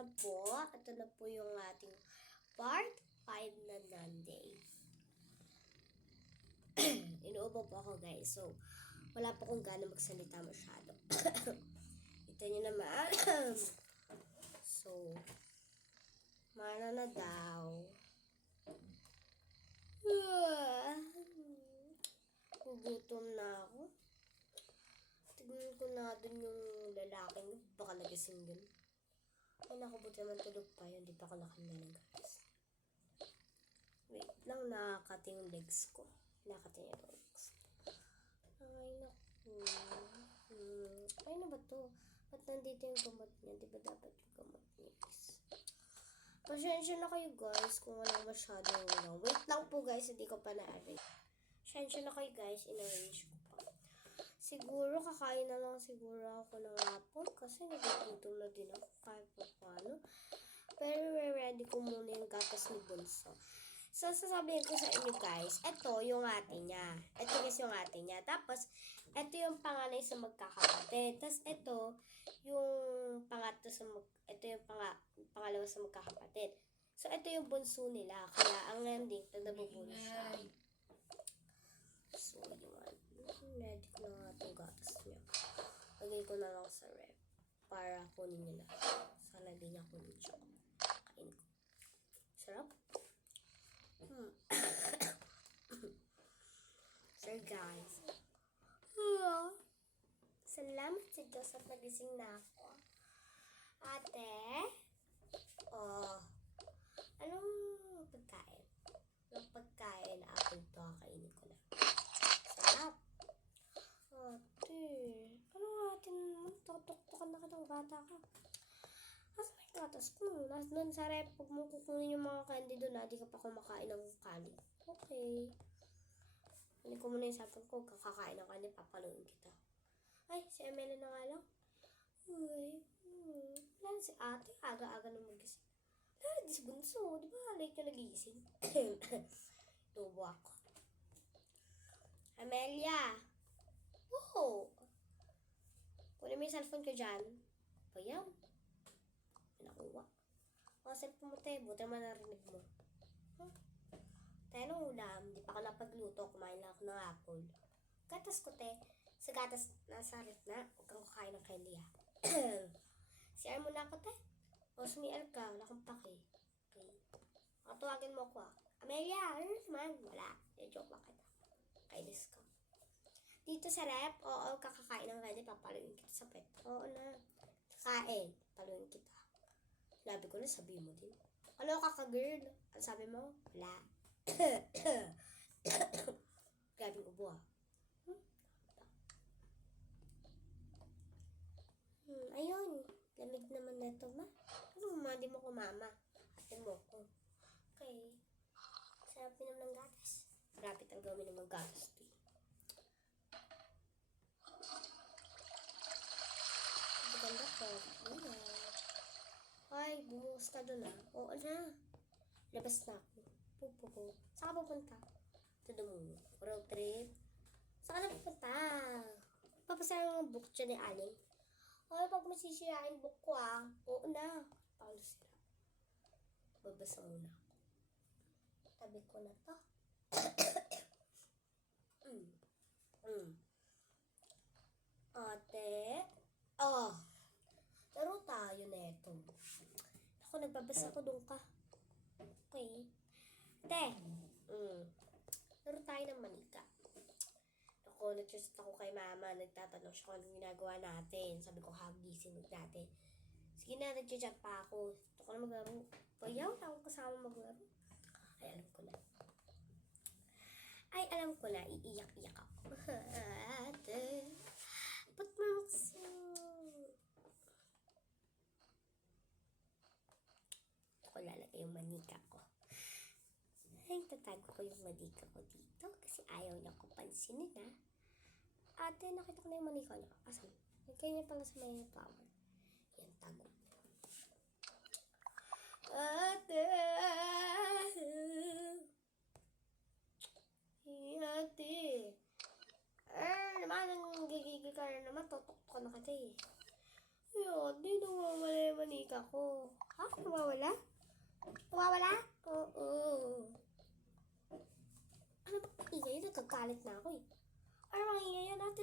na po. Ito na po yung ating part 5 na Monday. Inuubo po ako guys. So, wala po kung gaano magsalita masyado. Ito nyo naman. So, mana na daw. Gugutom na ako. Tignan ko na dun yung lalaking baka nagising dun. Ay naku, buti naman tulog pa yun. Di pa ako nakamilang guys. Wait lang, nakakati yung legs ko. Nakakati yung legs. Ay naku. Ay na ba to? Ba't nandito yung gamot niya? Di ba dapat yung gamot niya is? Pasensya na kayo guys kung walang masyadong lang. Wait lang po guys, hindi ko pa na-arrange. Pasensya na kayo guys, in-arrange ko pa. Siguro, kakain na lang siguro ako ng hapon kasi nagugutom na din ako kahit pa paano. Pero ready ko muna yung gatas ni Bunso. So, sasabihin ko sa inyo guys, ito yung ate niya. Ito guys yung ate niya. Tapos, ito yung panganay sa magkakapatid. Tapos, ito yung pangatlo sa ito yung pangalawa sa magkakapatid. So, ito yung bunso nila. Kaya, ang ending, nabubulo siya. So, yun. Ready ko na nga itong gatas niya. Lagay ko na lang sa ref para kunin niya na. Sana di niya kunin siya. Kain ko. Sarap. So guys. Salamat sa Diyos at nagising na ako. Ate. Anong pagkain? Anong pagkain na apple to? Kainin ko na. Sarap. Ate. Ano natin? Tok-tok-tokan na kitang bata ka. Asa may gatas ko? Doon sa rep. Huwag mo kukunin yung mga candy doon. Di ka pa kumakain ng candy. Okay. Hindi ko muna yung sapag ko. Kakakain ng candy. Papaluin kita. Ay, si Emily na nga lang. Uy. Wala na si ate. Aga-aga na magising. Wala na si Bunso. Di ba late na nagising? Tubo ako. Amelia! Whoa! Kunin mo yung cellphone ko dyan. Bayaw. Pinakuha. O, cellphone mo tayo. Buti naman narinig mo. Tayo ng ulam. Di pa ako napagluto. Kumain lang ako ng apple. Gatas ko, te. Sa gatas, nasa ref na. Huwag kang kakain ng candy, ha. CR mo na ako, te. O, sumiar ka. Wala kang pake. Okay. Makatuwagin mo ako, ha. Amelia! Ano naman? Wala. Joke lang kita. Kainis ka. Dito sa rep, oo, kakakain ng candy, papaluin kita sa pet. Oo na. Kakain, paluin kita. Sinabi ko na, sabi mo din. Hello, kaka-girl. Ano sabi mo? Wala. Grabing ubo, ah. Ayun. Lamig naman na ito, ma. Ano, ma, di mo ko mama. Atin mo ko. Okay. Sarap minum ng gatas. Rapid ang gawin ng mga gatas, ito. Maganda po. Ay, bumuhos ka doon, ah. Oo na. Labas na ako. Pupo. Saan ka pupunta? Ito doon. Road trip. Saan ka na pupunta? Papasara ng book dyan ni Aling. Ay, pag masisirain book ko, ah. Oo na. Paano sila? Babasa muna ako. Tabi ko na to. Ate. Laro tayo neto. Ako, nagbabasa ko doon ka. Okay. Te. Laro tayo ng manika. Ako, nag-trust ako kay mama. Nagtatanong siya kung anong ginagawa natin. Sabi ko, hagising natin. Sige na, nag-chat pa ako. Ito ko na maglaro. Bayaw, ako kasama maglaro. Ay, alam ko na. Iiyak-iyak ako. Ate. Ba't mo kasi? Ako lalagay yung manika ko. Ay, tatago ko yung manika ko dito kasi ayaw niya ko pansinin, ha? Ate, nakita ko na yung manika niya. Asan? Nagkaya niya pala sa may flower. Yan, tago. Ate! Ate! Naman, gigigil ka na naman. Tutok na kasi. Ayun, di nawawala yung manika ko. Nawawala? Nawawala? Oo. Ano ba? Ingay, nagkagalit na ako eh. Ano bang ingay yan? Ate,